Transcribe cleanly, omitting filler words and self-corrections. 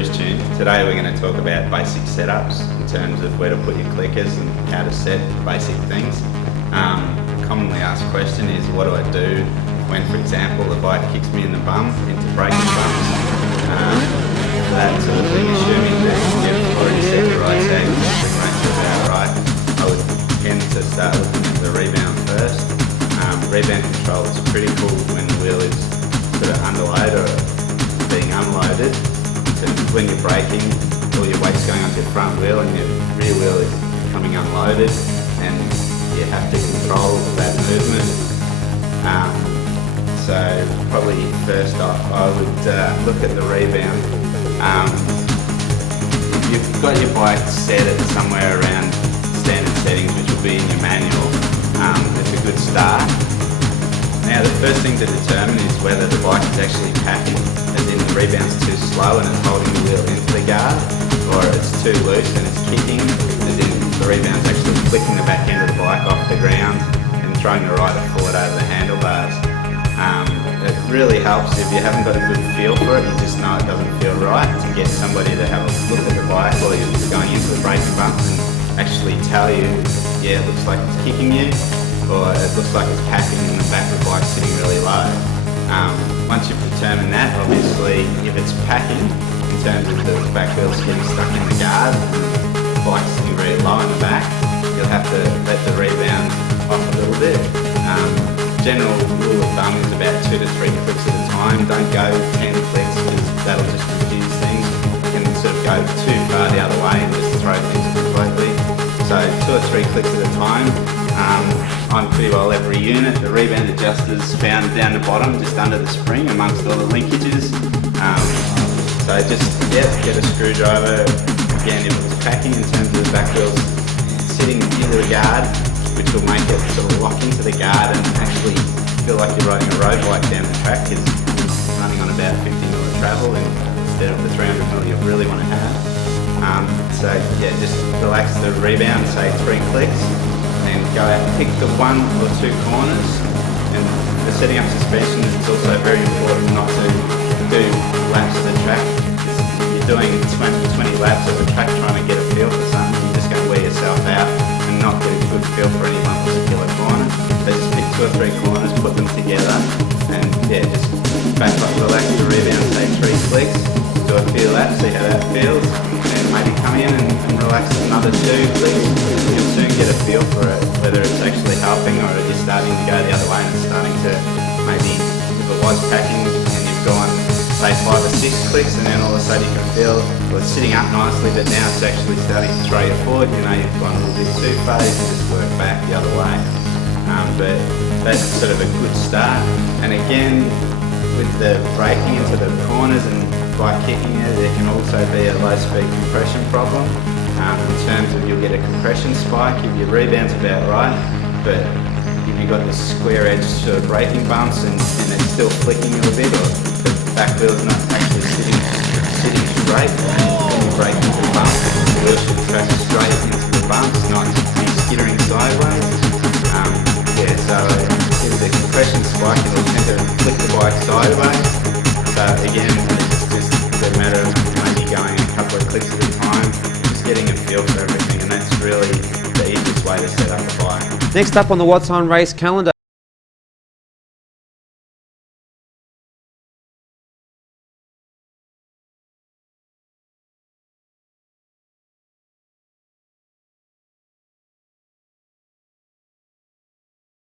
cruise tune. Today we're going to talk about basic setups in terms of where to put your clickers and how to set basic things. Commonly asked question is, what do I do when, for example, the bike kicks me in the bum into braking bumps? That sort of thing, assuming that you've already set the right settings, pretty much about right. I would tend to start looking at the rebound first. Rebound control is critical when the wheel is sort of underloaded or being unloaded. So when you're braking, all your weight's going onto your front wheel and your rear wheel is coming unloaded, and you have to control that movement. So probably first off, I would look at the rebound. You've got your bike set at somewhere around standard settings, which will be in your manual. It's a good start. Now the first thing to determine is whether the bike is actually packing, as in the rebound's too slow and it's holding the wheel into the guard, or it's too loose and it's kicking, as in the rebound's actually flicking the back end of the bike off the ground and throwing the rider forward over the handlebars. It really helps if you haven't got a good feel for it, you just know it doesn't feel right, to get somebody to have a look at the bike while you're going into the braking bumps and actually tell you, yeah, it looks like it's kicking you, or it looks like it's packing and the back of the bike's sitting really low. Once you've determined that, obviously, if it's packing, in terms of the back wheel's getting stuck in the guard, the bike's sitting very low in the back, you'll have to let the rebound off a little bit. General rule of thumb is about 2 to 3 clicks at a time. Don't go 10 clicks because that'll just confuse things. You can sort of go too far the other way and just throw things completely. So 2 or 3 clicks at a time. On pretty well every unit. The rebound adjuster's found down the bottom, just under the spring, amongst all the linkages. So just get a screwdriver. Again, if it's packing in terms of the back wheels sitting into the guard, which will make it sort of lock into the guard and actually feel like you're riding a road bike down the track, because it's running on about 50 mil of travel instead of the 300 mil you really want to have. So yeah, just relax the rebound, say 3 clicks, and go out and pick the 1 or 2 corners. And for setting up suspension, it's also very important not to do laps of the track. If you're doing 20 laps of the track trying to get a feel for something, you're just going to wear yourself out and not get a good feel for any one particular corner. So just pick 2 or 3 corners, put them together, and yeah, just back up, relax the rebound, say 3 clicks, do a few laps, see how that feels, and maybe come in and relax another 2 clicks. You'll soon get a feel for it, whether it's actually helping or you're starting to go the other way and it's starting to, maybe if it was packing and you've gone say 5 or 6 clicks, and then all of a sudden you can feel, well, it's sitting up nicely, but now it's actually starting to throw you forward. You know, you've gone a little bit too far, you can just work back the other way. But that's sort of a good start. And again, with the braking into the corners and by kicking it, there can also be a low speed compression problem. In terms of, you'll get a compression spike if your rebound's about right, but if you've got the square edge sort of braking bumps and it's still flicking a little bit, or the back wheel's not actually sitting straight, when you brake into the bump, the wheel should track straight into the bumps, not be skittering sideways. Yeah, so if the compression spike, it'll tend to flick the bike sideways. So again, it's just a matter of maybe going a couple of clicks at a time, just getting a feel for everything, and that's really the easiest way to set up a bike. Next up on the What's On race calendar.